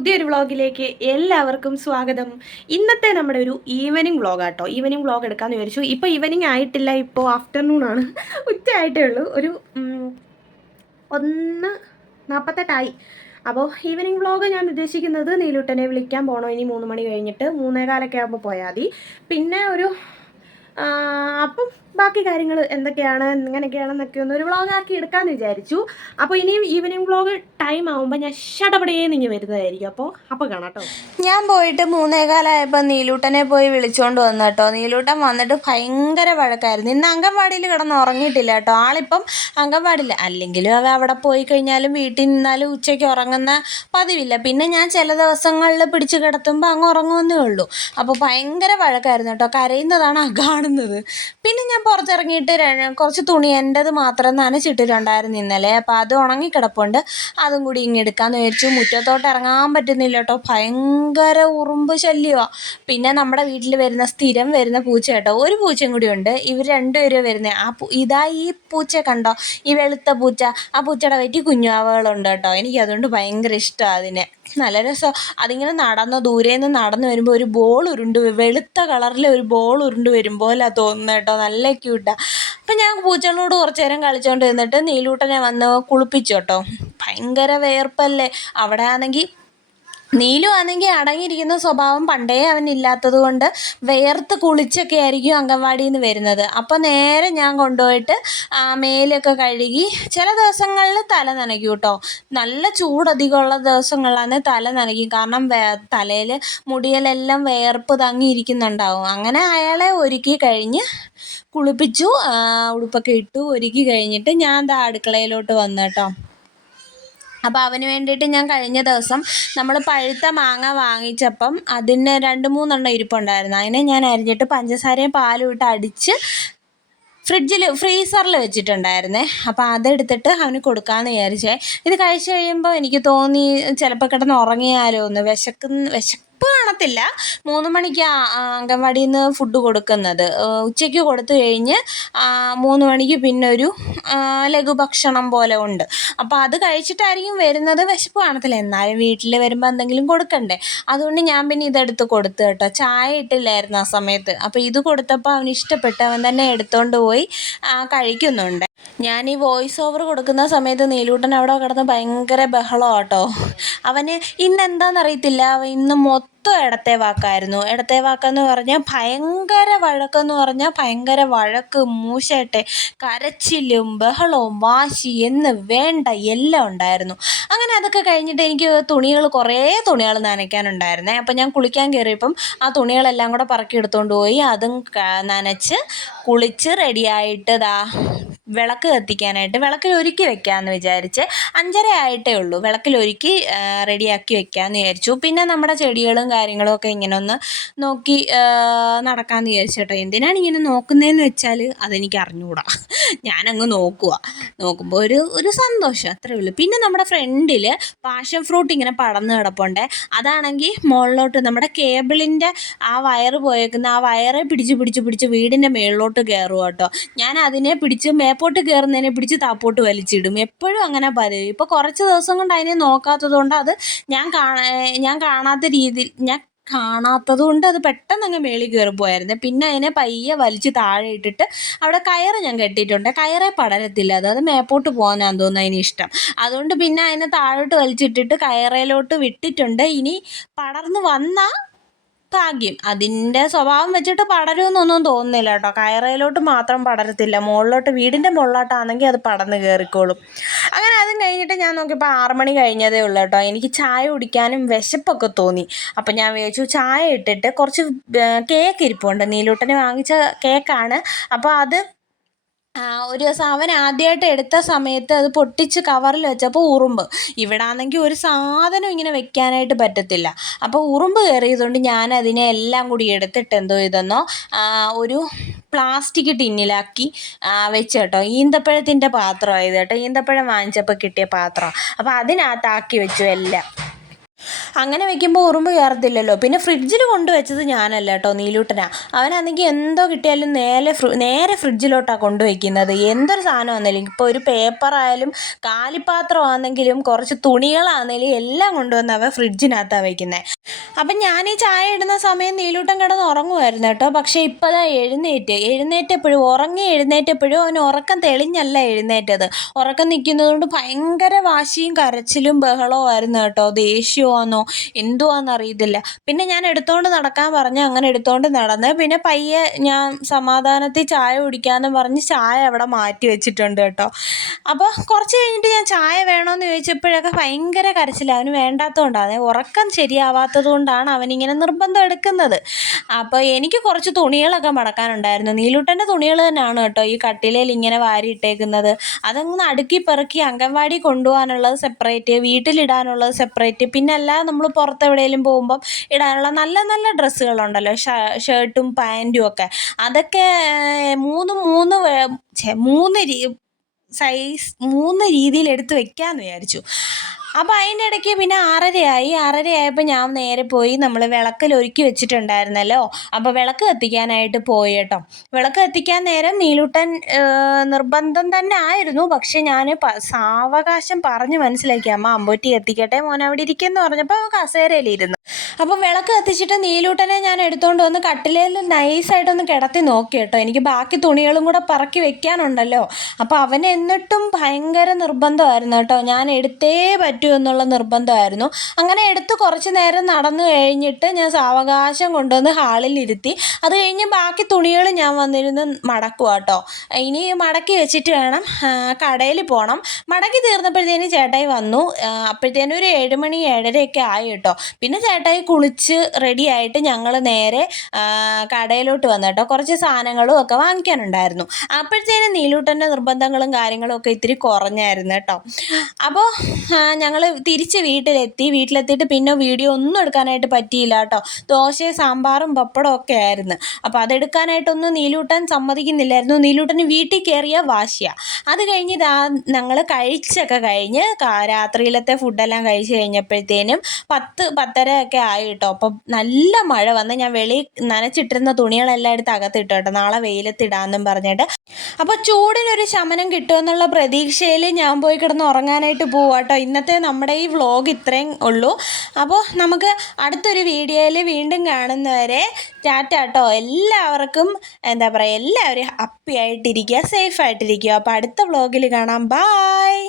പുതിയൊരു വ്ളോഗിലേക്ക് എല്ലാവർക്കും സ്വാഗതം. ഇന്നത്തെ നമ്മുടെ ഒരു ഈവനിങ് വ്ളോഗ് ആട്ടോ ഈവനിങ് വ്ളോഗ് എടുക്കാമെന്ന് വിചാരിച്ചു. ഇപ്പോൾ ഈവനിങ് ആയിട്ടില്ല. ഇപ്പോൾ ആഫ്റ്റർനൂൺ ആണ്. ഉച്ച ആയിട്ടേ ഉള്ളൂ. ഒരു ഒന്ന് നാൽപ്പത്തെട്ടായി അപ്പോൾ ഈവനിങ് വ്ളോഗ് ഞാൻ ഉദ്ദേശിക്കുന്നത് നീലൂട്ടനെ വിളിക്കാൻ പോകണോ ഇനി മൂന്ന് മണി കഴിഞ്ഞിട്ട് മൂന്നേകാലൊക്കെ ആകുമ്പോൾ പോയാൽ മതി. പിന്നെ ഒരു അപ്പം ബാക്കി കാര്യങ്ങൾ എന്തൊക്കെയാണ് എങ്ങനെയൊക്കെയാണെന്നൊക്കെ ഒന്ന് ഒരു വ്ളോഗ് ആക്കി എടുക്കാമെന്ന് വിചാരിച്ചു. അപ്പോൾ ഇനിയും ഈവനിങ് വ്ളോഗ് ടൈം ആകുമ്പോൾ ഞാൻ ഷടപടയെ നിങ്ങൾ വരുന്നതായിരിക്കും. അപ്പോൾ അപ്പോൾ കാണാം കേട്ടോ ഞാൻ പോയിട്ട് മൂന്നേകാലായപ്പോൾ നീലൂട്ടനെ പോയി വിളിച്ചുകൊണ്ട് വന്നു കേട്ടോ നീലൂട്ടൻ വന്നിട്ട് ഭയങ്കര വഴക്കായിരുന്നു. ഇന്ന് അംഗൻവാടിയിൽ കിടന്ന് ഉറങ്ങിയിട്ടില്ല കേട്ടോ ആളിപ്പം അംഗൻവാടിയിൽ അല്ലെങ്കിലും അവ അവിടെ പോയി കഴിഞ്ഞാലും വീട്ടിൽ നിന്നാലും ഉച്ചയ്ക്ക് ഉറങ്ങുന്ന പതിവില്ല. പിന്നെ ഞാൻ ചില ദിവസങ്ങളിൽ പിടിച്ച് കിടത്തുമ്പോൾ അങ്ങ് ഉറങ്ങുമെന്നേ ഉള്ളൂ. അപ്പോൾ ഭയങ്കര വഴക്കായിരുന്നു കേട്ടോ കരയുന്നതാണ് ആ പിന്നെ ഞാൻ പുറത്തിറങ്ങിയിട്ട് കുറച്ച് തുണി എന്റെത് മാത്രം നനച്ചിട്ടിട്ടുണ്ടായിരുന്നു ഇന്നലെ. അപ്പോൾ അത് ഉണങ്ങിക്കിടപ്പുണ്ട്. അതും കൂടി ഇങ്ങ് എടുക്കാമെന്ന് വിചാരിച്ചു. മുറ്റത്തോട്ട് ഇറങ്ങാൻ പറ്റുന്നില്ല കേട്ടോ. ഭയങ്കര ഉറുമ്പ് ശല്യമാണ് പിന്നെ നമ്മുടെ വീട്ടിൽ വരുന്ന സ്ഥിരം വരുന്ന പൂച്ച കേട്ടോ. ഒരു പൂച്ചയും കൂടി ഉണ്ട്. ഇവർ രണ്ടുപേരും വരുന്ന. ആ ഇതാ ഈ പൂച്ച കണ്ടോ? ഈ വെളുത്ത പൂച്ച. ആ പൂച്ചയുടെ വയറ്റിൽ കുഞ്ഞാവകളുണ്ട് കേട്ടോ. എനിക്ക് അതുകൊണ്ട് ഭയങ്കര ഇഷ്ടമാണ് അതിനെ. നല്ല രസം. അതിങ്ങനെ നടന്ന് ദൂരെ നിന്ന് നടന്ന് വരുമ്പോൾ ഒരു ബോൾ ഉരുണ്ട് വെളുത്ത കളറിലെ ഒരു ബോൾ ഉരുണ്ട് വരും പോലെ തോന്നുന്നത് കേട്ടോ നല്ല ക്യൂട്ടാണ് അപ്പം ഞാൻ പൂച്ചകളോട് കുറച്ച് നേരം കളിച്ചുകൊണ്ട് നിന്നിട്ട് നീലൂട്ടനെ വന്ന് കുളിപ്പിച്ചു കേട്ടോ ഭയങ്കര വേർപ്പല്ലേ? അവിടെ ആണെങ്കിൽ നീലു ആണെങ്കിൽ അടങ്ങിയിരിക്കുന്ന സ്വഭാവം പണ്ടേ അവനില്ലാത്തത് കൊണ്ട് വേർത്ത് കുളിച്ചൊക്കെ ആയിരിക്കും അംഗൻവാടിയിൽ നിന്ന് വരുന്നത്. അപ്പോൾ നേരെ ഞാൻ കൊണ്ടുപോയിട്ട് മേലൊക്കെ കഴുകി ചില ദിവസങ്ങളിൽ തല നനയ്ക്കും കേട്ടോ. നല്ല ചൂടധികമുള്ള ദിവസങ്ങളിലാണ് തല നനയ്ക്കും. കാരണം വേ തലയിൽ മുടിയിലെല്ലാം വേർപ്പ് തങ്ങിയിരിക്കുന്നുണ്ടാവും. അങ്ങനെ അയാളെ ഒരുക്കി കഴിഞ്ഞ് കുളിപ്പിച്ചു ഉടുപ്പൊക്കെ ഇട്ടു ഒരുക്കി കഴിഞ്ഞിട്ട് ഞാൻ ദാ അടുക്കളയിലോട്ട് വന്നു കേട്ടോ. അപ്പോൾ അവന് വേണ്ടിയിട്ട് ഞാൻ കഴിഞ്ഞ ദിവസം നമ്മൾ പഴുത്ത മാങ്ങ വാങ്ങിച്ചപ്പം അതിന് രണ്ട് മൂന്നെണ്ണം ഇരിപ്പുണ്ടായിരുന്നു. അതിനെ ഞാൻ അരിഞ്ഞിട്ട് പഞ്ചസാരയും പാലും ഇട്ട് അടിച്ച് ഫ്രിഡ്ജിൽ ഫ്രീസറിൽ വെച്ചിട്ടുണ്ടായിരുന്നേ. അപ്പോൾ അതെടുത്തിട്ട് അവന് കൊടുക്കാമെന്ന് വിചാരിച്ചേ. ഇത് കഴിച്ച് കഴിയുമ്പോൾ എനിക്ക് തോന്നി ചിലപ്പോൾ കിടന്ന് ഉറങ്ങിയാലോ ഒന്ന് വിശക്കുന്ന വിശപ്പ് കാണത്തില്ല. മൂന്ന് മണിക്ക് അംഗൻവാടിയിൽ നിന്ന് ഫുഡ് കൊടുക്കുന്നത്. ഉച്ചയ്ക്ക് കൊടുത്തു കഴിഞ്ഞ് മൂന്ന് മണിക്ക് പിന്നെ ഒരു ലഘുഭക്ഷണം പോലെ ഉണ്ട്. അപ്പോൾ അത് കഴിച്ചിട്ടായിരിക്കും വരുന്നത് വിശപ്പ് കാണത്തില്ല. എന്നാലും വീട്ടിൽ വരുമ്പോൾ എന്തെങ്കിലും കൊടുക്കണ്ടേ. അതുകൊണ്ട് ഞാൻ പിന്നെ ഇതെടുത്ത് കൊടുത്തു കേട്ടോ. ചായ ഇട്ടില്ലായിരുന്നു ആ സമയത്ത്. അപ്പോൾ ഇത് കൊടുത്തപ്പോൾ അവന് ഇഷ്ടപ്പെട്ട് അവൻ തന്നെ എടുത്തുകൊണ്ട് പോയി കഴിക്കുന്നുണ്ട്. ഞാൻ ഈ വോയിസ് ഓവർ കൊടുക്കുന്ന സമയത്ത് നീലൂട്ടൻ അവിടെ കിടന്ന് ഭയങ്കര ബഹളം കേട്ടോ അവന് ഇന്ന് എന്താണെന്നറിയത്തില്ല അവൻ ഇന്ന് മൊത്തം ഇടത്തെ വാക്കായിരുന്നു. ഇടത്തെ വാക്കെന്ന് പറഞ്ഞാൽ ഭയങ്കര വഴക്കെന്ന് പറഞ്ഞാൽ ഭയങ്കര വഴക്ക് മൂശട്ടെ കരച്ചിലും ബഹളവും വാശി എന്ന് വേണ്ട എല്ലാം ഉണ്ടായിരുന്നു. അങ്ങനെ അതൊക്കെ കഴിഞ്ഞിട്ട് എനിക്ക് തുണികൾ കുറേ തുണികൾ നനയ്ക്കാനുണ്ടായിരുന്നേ. അപ്പം ഞാൻ കുളിക്കാൻ കയറിയപ്പം ആ തുണികളെല്ലാം കൂടെ പറക്കി എടുത്തുകൊണ്ട് പോയി അതും നനച്ച് കുളിച്ച് റെഡിയായിട്ട് ദാ വിളക്ക് കത്തിക്കാനായിട്ട് വിളക്കിൽ ഒരുക്കി വെക്കാമെന്ന് വിചാരിച്ച് അഞ്ചര ആയിട്ടേ ഉള്ളൂ. വിളക്കിൽ ഒരുക്കി റെഡിയാക്കി വെക്കാമെന്ന് വിചാരിച്ചു. പിന്നെ നമ്മുടെ ചെടികളും കാര്യങ്ങളും ഒക്കെ ഇങ്ങനെ ഒന്ന് നോക്കി നടക്കാമെന്ന് വിചാരിച്ചു കേട്ടോ. എന്തിനാണ് ഇങ്ങനെ നോക്കുന്നതെന്ന് വെച്ചാൽ അതെനിക്ക് അറിഞ്ഞുകൂടാ ഞാനങ്ങ് നോക്കുക നോക്കുമ്പോൾ ഒരു ഒരു സന്തോഷം അത്രേ ഉള്ളൂ. പിന്നെ നമ്മുടെ ഫ്രണ്ടിൽ പാഷൻ ഫ്രൂട്ട് ഇങ്ങനെ പടന്ന് കിടപ്പുണ്ട്. അതാണെങ്കിൽ മുകളിലോട്ട് നമ്മുടെ കേബിളിന്റെ ആ വയറ് പോയേക്കുന്ന ആ വയറെ പിടിച്ച് പിടിച്ച് പിടിച്ച് വീടിന്റെ മേളിലോട്ട് കയറുക കേട്ടോ. ഞാൻ അതിനെ പിടിച്ച് മേപ്പോട്ട് കയറുന്നതിനെ പിടിച്ച് താപ്പോട്ട് വലിച്ചിടും. എപ്പോഴും അങ്ങനെ പതിവ്. ഇപ്പോൾ കുറച്ച് ദിവസം കൊണ്ട് അതിനെ നോക്കാത്തത് കൊണ്ട് അത് ഞാൻ കാണാ ഞാൻ കാണാത്ത രീതിയിൽ ഞാൻ കാണാത്തത് കൊണ്ട് അത് പെട്ടെന്ന് അങ്ങ് മേളിൽ കയറി പോയായിരുന്നു പിന്നെ അതിനെ പയ്യെ വലിച്ച് താഴെ ഇട്ടിട്ട് അവിടെ കയറ് ഞാൻ കെട്ടിയിട്ടുണ്ട്. കയറെ പടരത്തില്ല. അത് അത് മേപ്പോട്ട് പോകാനാന്ന് തോന്നുന്നു അതിന് ഇഷ്ടം. അതുകൊണ്ട് പിന്നെ അതിനെ താഴോട്ട് വലിച്ചിട്ടിട്ട് കയറയിലോട്ട് വിട്ടിട്ടുണ്ട്. ഇനി പടർന്ന് വന്നാൽ ഭാഗ്യം അതിന്റെ സ്വഭാവം വെച്ചിട്ട് പടരുമെന്നൊന്നും തോന്നുന്നില്ല കേട്ടോ. കയറയിലോട്ട് മാത്രം പടരത്തില്ല. മുകളിലോട്ട് വീടിന്റെ മുകളിലോട്ടാണെങ്കിൽ അത് പടന്ന് കയറിക്കോളും. അങ്ങനെ അതും കഴിഞ്ഞിട്ട് ഞാൻ നോക്കിയപ്പോൾ ആറ് മണി കഴിഞ്ഞതേ ഉള്ളൂ കേട്ടോ. എനിക്ക് ചായ കുടിക്കാനും വിശപ്പൊക്കെ തോന്നി. അപ്പം ഞാൻ വിചാരിച്ചു ചായ ഇട്ടിട്ട് കുറച്ച് കേക്ക് ഇരിപ്പുണ്ട്. നീലൂട്ടന് വാങ്ങിച്ച കേക്കാണ്. അപ്പോൾ അത് ഒരു ദിവസം അവൻ ആദ്യമായിട്ട് എടുത്ത സമയത്ത് അത് പൊട്ടിച്ച് കവറിൽ വെച്ചപ്പോൾ ഉറുമ്പ്. ഇവിടെ ആണെങ്കിൽ ഒരു സാധനം ഇങ്ങനെ വെക്കാനായിട്ട് പറ്റത്തില്ല. അപ്പോൾ ഉറുമ്പ് കയറിയതുകൊണ്ട് ഞാൻ അതിനെ എല്ലാം കൂടി എടുത്തിട്ട് എന്തോ ഇതെന്നോ ഒരു പ്ലാസ്റ്റിക് ടിന്നിലാക്കി വെച്ച് കേട്ടോ. ഈന്തപ്പഴത്തിന്റെ പാത്രമായത് കേട്ടോ. ഈന്തപ്പഴം വാങ്ങിച്ചപ്പോൾ കിട്ടിയ പാത്രം അപ്പോൾ അതിനകത്താക്കി വെച്ചു എല്ലാം. അങ്ങനെ വെക്കുമ്പോൾ ഉറുമ്പ് കയറത്തില്ലല്ലോ. പിന്നെ ഫ്രിഡ്ജിൽ കൊണ്ടുവച്ചത് ഞാനല്ല കേട്ടോ നീലൂട്ടനാ. അവനാണെങ്കിൽ എന്തോ കിട്ടിയാലും നേരെ നേരെ ഫ്രിഡ്ജിലോട്ടാണ് കൊണ്ടുവയ്ക്കുന്നത്. എന്തൊരു സാധനം ആണെങ്കിലും ഇപ്പോൾ ഒരു പേപ്പറായാലും കാലിപ്പാത്രമാണെങ്കിലും കുറച്ച് തുണികളാണെങ്കിലും എല്ലാം കൊണ്ടുവന്ന് അവ ഫ്രിഡ്ജിനകത്താണ് വയ്ക്കുന്നത് അപ്പം ഞാൻ ഈ ചായ ഇടുന്ന സമയം നീലൂട്ടൻ കിടന്ന് ഉറങ്ങുമായിരുന്നു കേട്ടോ. പക്ഷേ ഇപ്പോൾ ദാ എഴുന്നേറ്റ്. എഴുന്നേറ്റപ്പോഴും ഉറങ്ങി എഴുന്നേറ്റപ്പോഴും അവൻ ഉറക്കം തെളിഞ്ഞല്ല എഴുന്നേറ്റത്. ഉറക്കം നിൽക്കുന്നതുകൊണ്ട് ഭയങ്കര വാശിയും കരച്ചിലും ബഹളവും ആയിരുന്നു കേട്ടോ. ദേഷ്യമാണെന്നോ എന്തുവാന്ന് അറിയത്തില്ല. പിന്നെ ഞാൻ എടുത്തോണ്ട് നടക്കാൻ പറഞ്ഞ് അങ്ങനെ എടുത്തോണ്ട് നടന്ന് പിന്നെ പയ്യെ ഞാൻ സമാധാനത്തിൽ ചായ കുടിക്കാമെന്ന് പറഞ്ഞ് ചായ അവിടെ മാറ്റി വെച്ചിട്ടുണ്ട് കേട്ടോ. അപ്പോൾ കുറച്ച് കഴിഞ്ഞിട്ട് ഞാൻ ചായ വേണമെന്ന് ചോദിച്ചപ്പോഴൊക്കെ ഭയങ്കര കരച്ചില്ല അവന് വേണ്ടാത്തതുകൊണ്ടാണ് ഉറക്കം ശരിയാവാത്തത് കൊണ്ടാണ് അവനിങ്ങനെ നിർബന്ധം എടുക്കുന്നത്. അപ്പോൾ എനിക്ക് കുറച്ച് തുണികളൊക്കെ മടക്കാനുണ്ടായിരുന്നു. നീലൂട്ടന്റെ തുണികൾ തന്നെയാണ് കേട്ടോ ഈ കട്ടിലയിൽ ഇങ്ങനെ വാരിയിട്ടേക്കുന്നത് അതങ്ങ് അടുക്കി പെറുക്കി അംഗൻവാടി കൊണ്ടുപോകാനുള്ളത് സെപ്പറേറ്റ് വീട്ടിലിടാനുള്ളത് സെപ്പറേറ്റ് പിന്നെ അല്ലാതെ നമ്മൾ പുറത്ത് എവിടെയെങ്കിലും പോകുമ്പം ഇടാനുള്ള നല്ല നല്ല ഡ്രസ്സുകളുണ്ടല്ലോ ഷർട്ടും പാന്റും ഒക്കെ. അതൊക്കെ മൂന്ന് മൂന്ന് മൂന്ന് സൈസ് മൂന്ന് രീതിയിൽ എടുത്ത് വെക്കാമെന്ന് വിചാരിച്ചു. അപ്പോൾ അതിന്റെ ഇടയ്ക്ക് പിന്നെ ആറരയായി. ആറരയായപ്പോൾ ഞാൻ നേരെ പോയി നമ്മൾ വിളക്കിൽ ഒരുക്കി വെച്ചിട്ടുണ്ടായിരുന്നല്ലോ. അപ്പോൾ വിളക്ക് കത്തിക്കാനായിട്ട് പോയി കേട്ടോ. വിളക്ക് കത്തിക്കാൻ നേരം നീലൂട്ടൻ നിർബന്ധം തന്നെ ആയിരുന്നു. പക്ഷേ ഞാൻ സാവകാശം പറഞ്ഞ് മനസ്സിലാക്കി. അമ്മ അമ്പൂറ്റി കത്തിക്കട്ടെ മോൻ അവിടെ ഇരിക്കുമെന്ന് പറഞ്ഞപ്പോൾ കസേരയിലിരുന്നു. അപ്പോൾ വിളക്ക് കത്തിച്ചിട്ട് നീലൂട്ടനെ ഞാൻ എടുത്തുകൊണ്ട് വന്ന് കട്ടിലേൽ നൈസായിട്ടൊന്ന് കിടത്തി നോക്കി കേട്ടോ. എനിക്ക് ബാക്കി തുണികളും കൂടെ പറക്കി വെക്കാനുണ്ടല്ലോ. അപ്പോൾ അവൻ എന്നിട്ടും ഭയങ്കര നിർബന്ധമായിരുന്നു കേട്ടോ. ഞാൻ എടുത്തേ പറ്റൂ എന്നുള്ള നിർബന്ധമായിരുന്നു. അങ്ങനെ എടുത്ത് കുറച്ച് നേരം നടന്നു കഴിഞ്ഞിട്ട് ഞാൻ സാവകാശം കൊണ്ടുവന്ന് ഹാളിൽ ഇരുത്തി. അത് കഴിഞ്ഞ് ബാക്കി തുണികൾ ഞാൻ വന്നിരുന്ന് മടക്കുക കേട്ടോ ഇനി മടക്കി വെച്ചിട്ട് വേണം കടയിൽ പോകണം മടക്കി തീർന്നപ്പോഴത്തേന് ചേട്ടായി വന്നു. അപ്പോഴത്തേനും ഒരു ഏഴുമണി ഏഴരയൊക്കെ ആയി കേട്ടോ. പിന്നെ ചേട്ടായി കുളിച്ച് റെഡി ആയിട്ട് ഞങ്ങൾ നേരെ കടയിലോട്ട് വന്നു കേട്ടോ. കുറച്ച് സാധനങ്ങളും ഒക്കെ വാങ്ങിക്കാനുണ്ടായിരുന്നു. അപ്പോഴത്തേനും നീലൂട്ടന്റെ നിർബന്ധങ്ങളും കാര്യങ്ങളും ഒക്കെ ഇത്തിരി കുറഞ്ഞായിരുന്നു കേട്ടോ. അപ്പോൾ ഞങ്ങൾ തിരിച്ച് വീട്ടിലെത്തി. വീട്ടിലെത്തിയിട്ട് പിന്നെ വീഡിയോ ഒന്നും എടുക്കാനായിട്ട് പറ്റിയില്ല കേട്ടോ. ദോശയും സാമ്പാറും പപ്പടവും ഒക്കെ ആയിരുന്നു. അപ്പോൾ അതെടുക്കാനായിട്ടൊന്നും നീലൂട്ടൻ സമ്മതിക്കുന്നില്ലായിരുന്നു. നീലൂട്ടന് വീട്ടിൽ കയറിയ വാശിയ. അത് കഴിഞ്ഞ് ഇതാ ഞങ്ങൾ കഴിച്ചൊക്കെ കഴിഞ്ഞ് രാത്രിയിലത്തെ ഫുഡെല്ലാം കഴിച്ച് കഴിഞ്ഞപ്പോഴത്തേനും പത്ത് പത്തര ഒക്കെ ആയി കേട്ടോ. അപ്പം നല്ല മഴ വന്ന് ഞാൻ വെളി നനച്ചിട്ടിരുന്ന തുണികളെല്ലാം എടുത്ത് അകത്തിട്ടു കേട്ടോ. നാളെ വെയിലത്തിടാന്നും പറഞ്ഞിട്ട്. അപ്പോൾ ചൂടിനൊരു ശമനം കിട്ടുമെന്നുള്ള പ്രതീക്ഷയിൽ ഞാൻ പോയി കിടന്ന് ഉറങ്ങാനായിട്ട് പോവാട്ടോ ഇന്നത്തെ നമ്മുടെ ഈ വ്ളോഗ് ഇത്രയും ഉള്ളൂ. അപ്പോൾ നമുക്ക് അടുത്തൊരു വീഡിയോയിൽ വീണ്ടും കാണുന്നവരെ ടാറ്റ കേട്ടോ എല്ലാവർക്കും എന്താ പറയുക എല്ലാവരും ഹാപ്പി ആയിട്ടിരിക്കുക സേഫ് ആയിട്ടിരിക്കുക. അപ്പോൾ അടുത്ത വ്ളോഗിൽ കാണാം. ബായ്